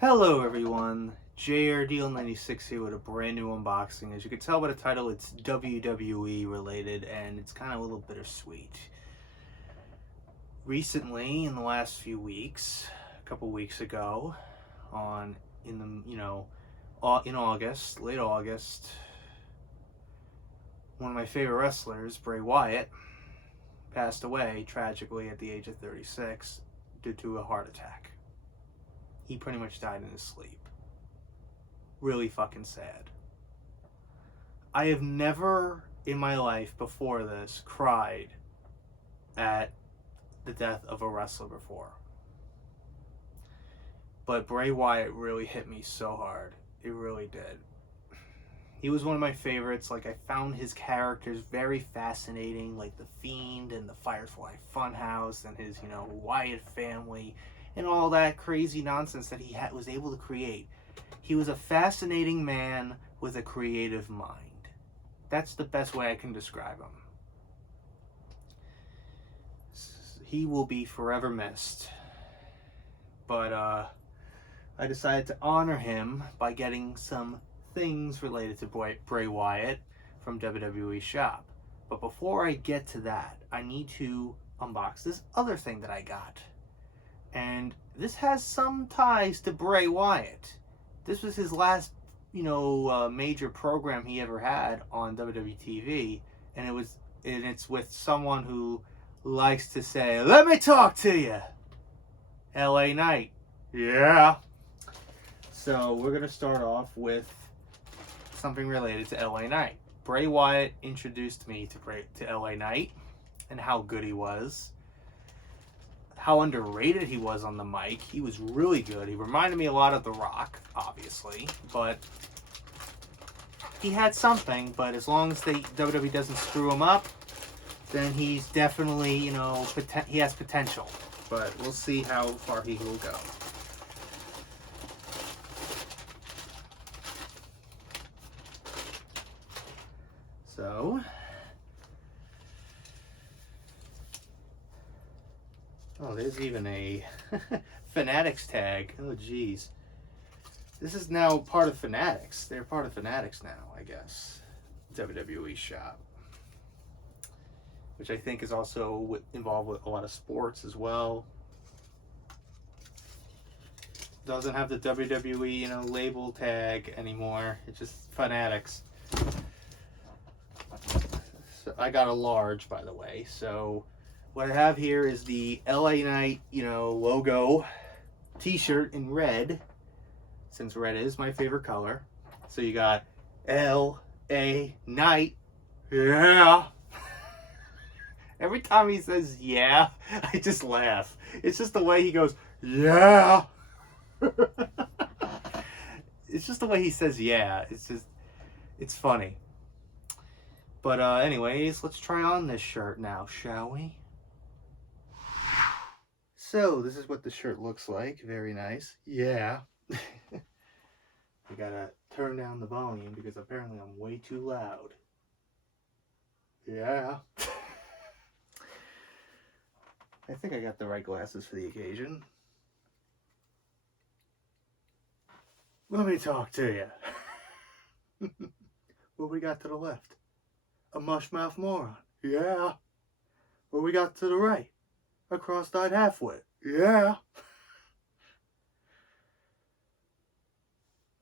Hello everyone, JRDL96 here with a brand new unboxing. As you can tell by the title, it's WWE related and it's kind of a little bittersweet. Recently, in the last few weeks, a couple weeks ago, in August, late August, one of my favorite wrestlers, Bray Wyatt, passed away tragically at the age of 36 due to a heart attack. He pretty much died in his sleep. Really fucking sad. I have never in my life before this cried at the death of a wrestler before. But Bray Wyatt really hit me so hard. It really did. He was one of my favorites. Like, I found his characters very fascinating, like the Fiend and the Firefly Funhouse and his, Wyatt family and all that crazy nonsense that he was able to create. He was a fascinating man with a creative mind. That's the best way I can describe him. He will be forever missed. But I decided to honor him by getting some things related to Bray Wyatt from WWE Shop. But before I get to that, I need to unbox this other thing that I got. And this has some ties to Bray Wyatt. This was his last, major program he ever had on WWE TV, and it's with someone who likes to say, "Let me talk to you." LA Knight. Yeah. So we're gonna start off with something related to LA Knight. Bray Wyatt introduced me to LA Knight and how good he was. How underrated he was on the mic. He was really good. He reminded me a lot of The Rock, obviously, but he had something. But as long as WWE doesn't screw him up, then he's definitely, he has potential. But we'll see how far he will go. So, oh, there's even a Fanatics tag. Oh, geez. This is now part of Fanatics. They're part of Fanatics now, I guess. WWE Shop. Which I think is also involved with a lot of sports as well. Doesn't have the WWE, label tag anymore. It's just Fanatics. So I got a large, by the way. So what I have here is the LA Knight, logo t-shirt in red, since red is my favorite color. So you got LA Knight. Yeah. Every time he says yeah, I just laugh. It's just the way he goes, yeah. It's just the way he says yeah. It's funny. But anyways, let's try on this shirt now, shall we? So, this is what the shirt looks like. Very nice. Yeah. I gotta turn down the volume because apparently I'm way too loud. Yeah. I think I got the right glasses for the occasion. Let me talk to you. What we got to the left? A mush-mouth moron. Yeah. What we got to the right? A cross-eyed halfwit. Yeah.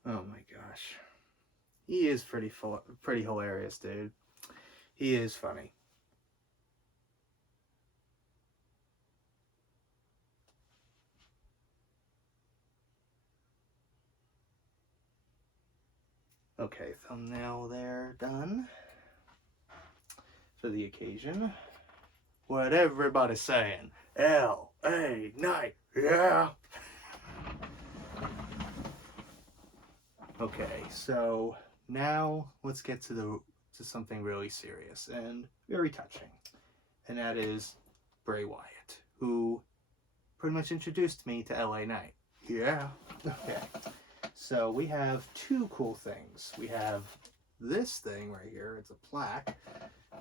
Oh my gosh. He is pretty hilarious, dude. He is funny. Okay, thumbnail there, done. For the occasion. What everybody's saying. L.A. Knight, yeah. Okay, so now let's get to something really serious and very touching. And that is Bray Wyatt, who pretty much introduced me to LA Knight. Yeah. Okay. So we have two cool things. We have this thing right here. It's a plaque.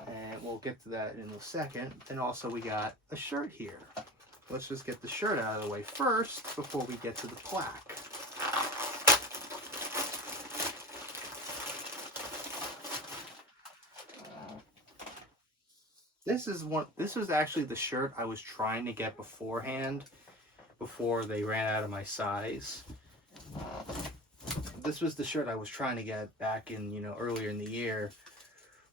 And we'll get to that in a second. And also we got a shirt here. Let's just get the shirt out of the way first before we get to the plaque. This was actually the shirt I was trying to get beforehand, before they ran out of my size. This was the shirt I was trying to get back in, earlier in the year,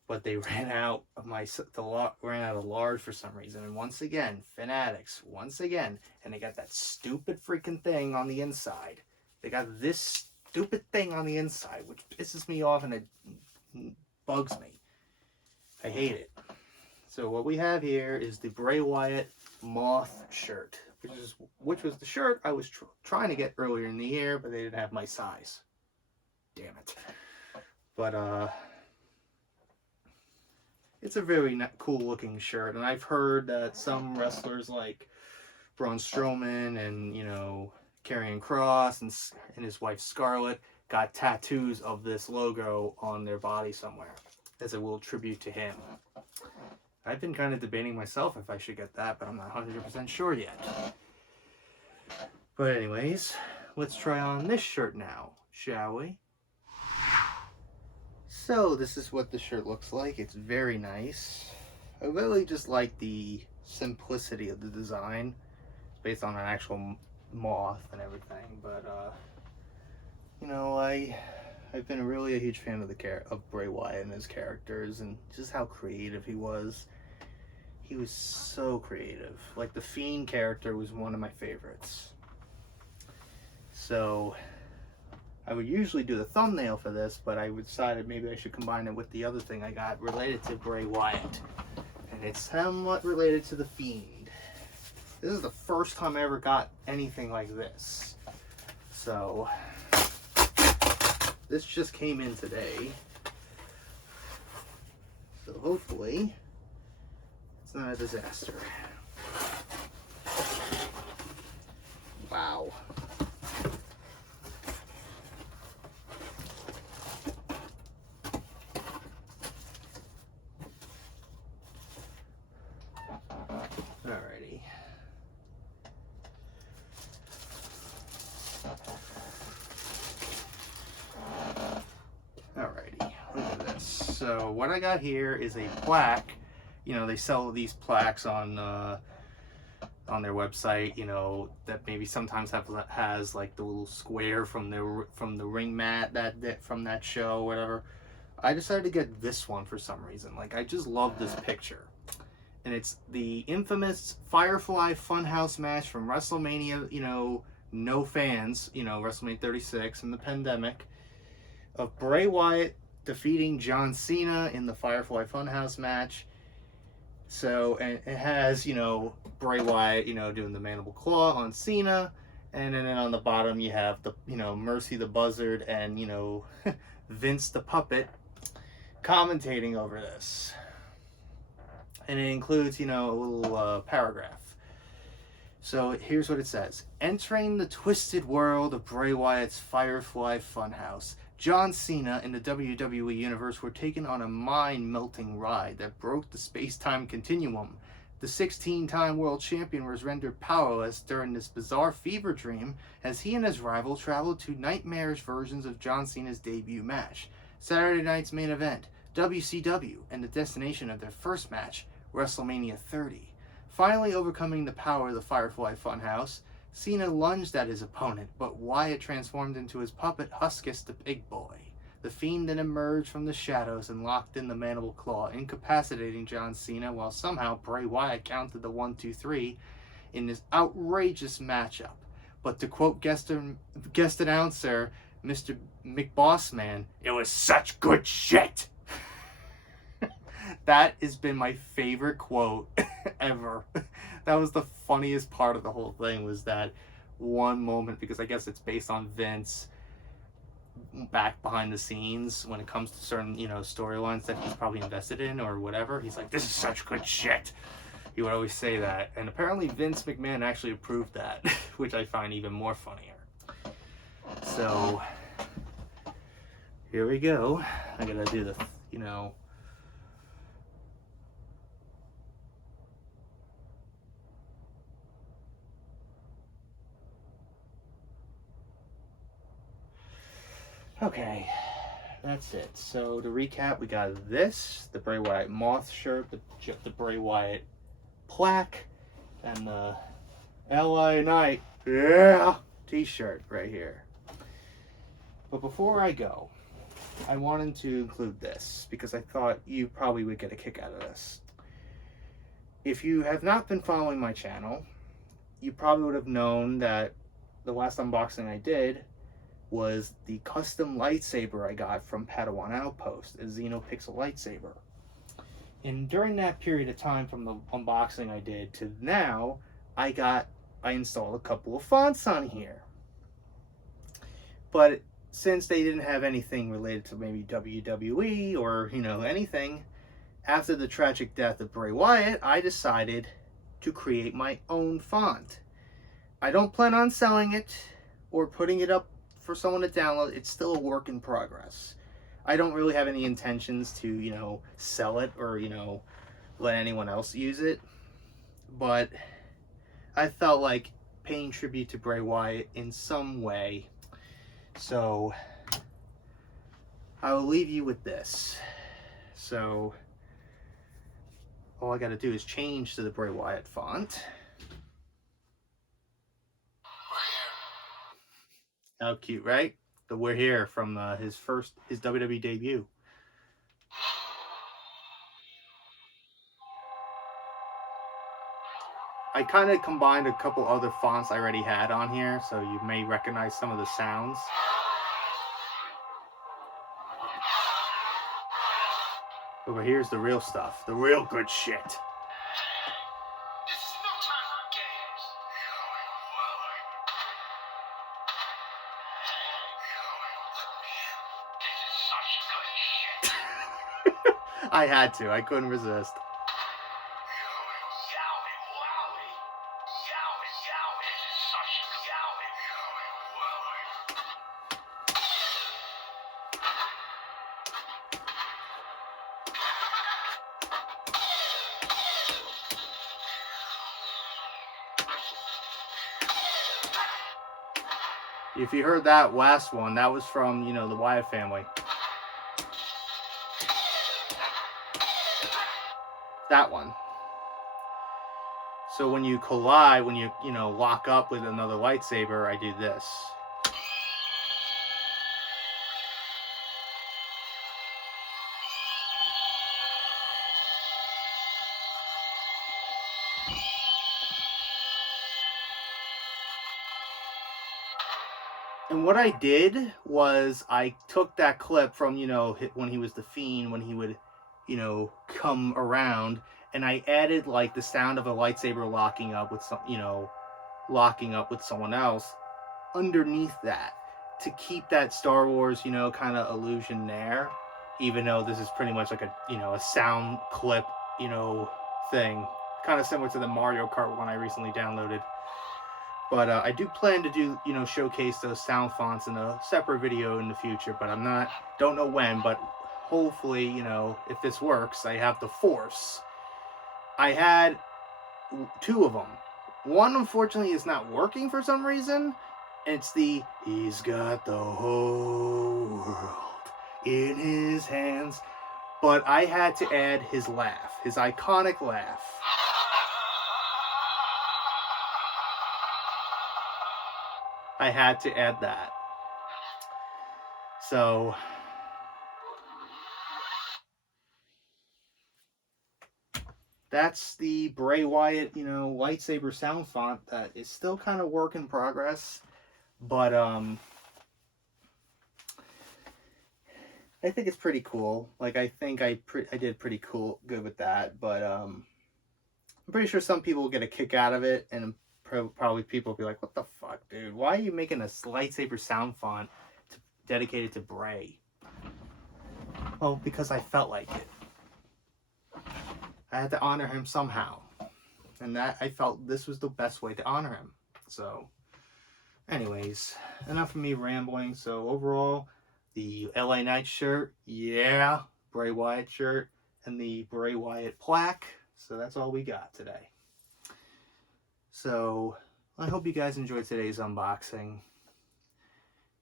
but they ran out of ran out of large for some reason. And once again, Fanatics, and they got that stupid freaking thing on the inside. They got this stupid thing on the inside, which pisses me off and it bugs me. I hate it. So what we have here is the Bray Wyatt Moth shirt, which was the shirt I was trying to get earlier in the year, but they didn't have my size. Damn it. But it's a very cool looking shirt, and I've heard that some wrestlers like Braun Strowman and Karrion Kross and his wife Scarlett got tattoos of this logo on their body somewhere as a little tribute to him. I've been kind of debating myself if I should get that, but I'm not 100% sure yet. But anyways, let's try on this shirt now, shall we? So this is what the shirt looks like. It's very nice. I really just like the simplicity of the design. It's based on an actual moth and everything, but I've been really a huge fan of Bray Wyatt and his characters, and just how creative he was. He was so creative. Like, the Fiend character was one of my favorites. So I would usually do the thumbnail for this, but I decided maybe I should combine it with the other thing I got related to Bray Wyatt. And it's somewhat related to the Fiend. This is the first time I ever got anything like this. So this just came in today. So hopefully it's not a disaster. Wow. Alrighty. Look at this. So what I got here is a plaque. They sell these plaques on their website. That maybe sometimes has like the little square from the ring mat from that show, whatever. I decided to get this one for some reason. Like, I just love this picture. And it's the infamous Firefly Funhouse match from WrestleMania, no fans, WrestleMania 36 in the pandemic, of Bray Wyatt defeating John Cena in the Firefly Funhouse match. So, and it has, Bray Wyatt, doing the mandible claw on Cena. And then on the bottom you have the, Mercy the Buzzard and, Vince the Puppet commentating over this. And it includes, a little paragraph. So here's what it says. Entering the twisted world of Bray Wyatt's Firefly Funhouse, John Cena and the WWE Universe were taken on a mind-melting ride that broke the space-time continuum. The 16-time world champion was rendered powerless during this bizarre fever dream as he and his rival traveled to nightmarish versions of John Cena's debut match. Saturday night's main event, WCW, and the destination of their first match, WrestleMania 30. Finally overcoming the power of the Firefly Funhouse, Cena lunged at his opponent, but Wyatt transformed into his puppet Huskus the Big Boy. The Fiend then emerged from the shadows and locked in the mandible claw, incapacitating John Cena, while somehow Bray Wyatt counted the 1-2-3 in this outrageous matchup. But to quote guest announcer Mr. McBossman, it was such good shit! That has been my favorite quote ever. That was the funniest part of the whole thing, was that one moment, because I guess it's based on Vince back behind the scenes when it comes to certain, storylines that he's probably invested in or whatever. He's like, this is such good shit. He would always say that. And apparently Vince McMahon actually approved that, which I find even more funnier. So, here we go. I gotta do the, Okay, that's it. So to recap, we got this, the Bray Wyatt Moth shirt, the Bray Wyatt Plaque, and the LA Knight, yeah, t-shirt right here. But before I go, I wanted to include this because I thought you probably would get a kick out of this. If you have not been following my channel, you probably would have known that the last unboxing I did was the custom lightsaber I got from Padawan Outpost, a Xenopixel lightsaber. And during that period of time from the unboxing I did to now, I installed a couple of fonts on here. But since they didn't have anything related to maybe WWE or, anything, after the tragic death of Bray Wyatt, I decided to create my own font. I don't plan on selling it or putting it up for someone to download. It's still a work in progress. I don't really have any intentions to, sell it or, let anyone else use it. But I felt like paying tribute to Bray Wyatt in some way. So I will leave you with this. So all I got to do is change to the Bray Wyatt font. How cute, right? The "We're Here" from his WWE debut. I kind of combined a couple other fonts I already had on here, so you may recognize some of the sounds. But here's the real stuff, the real good shit. I had to. I couldn't resist. If you heard that last one, that was from, the Wyatt family. That one. So when you collide, when you lock up with another lightsaber, I do this. And what I did was I took that clip from, when he was the Fiend, when he would, come around, and I added like the sound of a lightsaber locking up with someone else underneath that to keep that Star Wars, kind of illusion there, even though this is pretty much like a sound clip, thing, kind of similar to the Mario Kart one I recently downloaded. But I do plan to do, showcase those sound fonts in a separate video in the future, but don't know when, but hopefully, if this works, I have the Force. I had 2 of them. One, unfortunately, is not working for some reason. It's the "He's got the whole world in his hands." But I had to add his laugh, his iconic laugh. I had to add that. So that's the Bray Wyatt, lightsaber sound font that is still kind of work in progress. But I think it's pretty cool. Like, I think I did pretty good with that. But I'm pretty sure some people will get a kick out of it, and probably people will be like, "What the fuck, dude? Why are you making a lightsaber sound font dedicated to Bray?" Well, because I felt like it. I had to honor him somehow, and that I felt this was the best way to honor him. So, anyways, enough of me rambling. So overall, the LA Knight shirt, yeah, Bray Wyatt shirt, and the Bray Wyatt plaque. So that's all we got today. So I hope you guys enjoyed today's unboxing.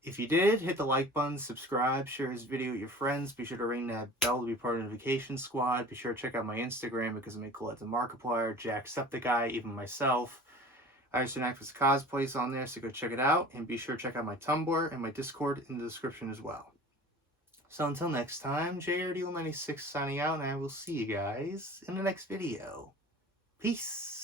If you did, hit the like button, subscribe, share his video with your friends. Be sure to ring that bell to be part of the notification squad. Be sure to check out my Instagram because I make cool at the Markiplier, Jacksepticeye, even myself. I used to act as cosplays on there, so go check it out. And be sure to check out my Tumblr and my Discord in the description as well. So until next time, JRDL96 signing out, and I will see you guys in the next video. Peace!